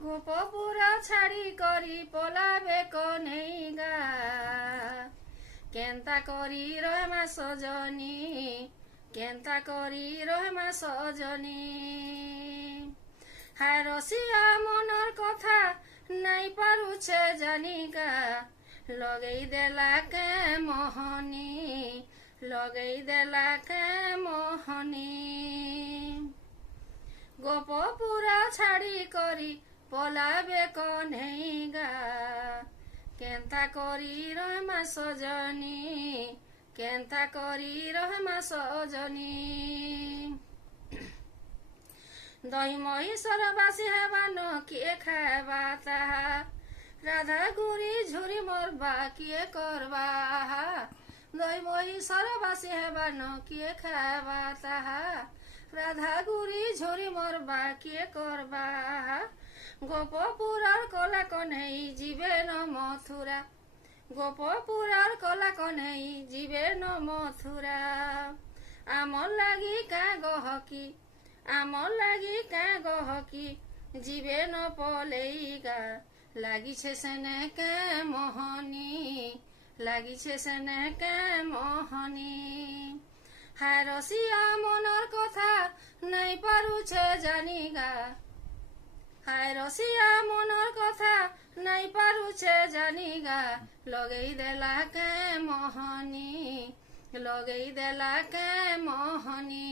ଗୋପପୁର ଛାଡ଼ି କରି ପଲାବେ କନେଇଗା କେନ୍ତା କରି ରହେମା ସଜনী କେନ୍ତା କରି ରହେମା ସଜনী হায় রসিয়া মনর কথা নাই পারুছে জানিগা লগেই দেলা কে মোহনী লগেই দেলা কে মোহনী গোপপুরা ছাড়ি করি পলাবে কনেইগা কেন্তা করি রহমা সজনী কেন্তা করি রহমা সজনী দহি মহিষর বাসি হেবান কিয়ে খাইবা তাহা রাধা গুড়ি ঝুরি মরবা কিয়ে করবা দহি মহিষর বাসি হেবান কিয়ে খাইবা তাহা রাধা গুড়ি ঝুরি মরবা কিয়ে করবা গোপপুরার কলা কনেই জীবে ন মথুরা গোপপুরার কলা কনেই জীবে ন মথুরা আমর লাগি কা গহকি আমর লাগি কা গহকি জীবে ন পলেইগা লাগিছে সেনে কে মোহনী লাগিছে সেনে কে মোহনী হায় রসিয়া মনর কথা নাই পারুছে জানিগা হায় রসিয়া মনর কথা নাই পারুছে জানিগা লগেই দেলা কে মোহনী লগেই দেলা কে মোহনী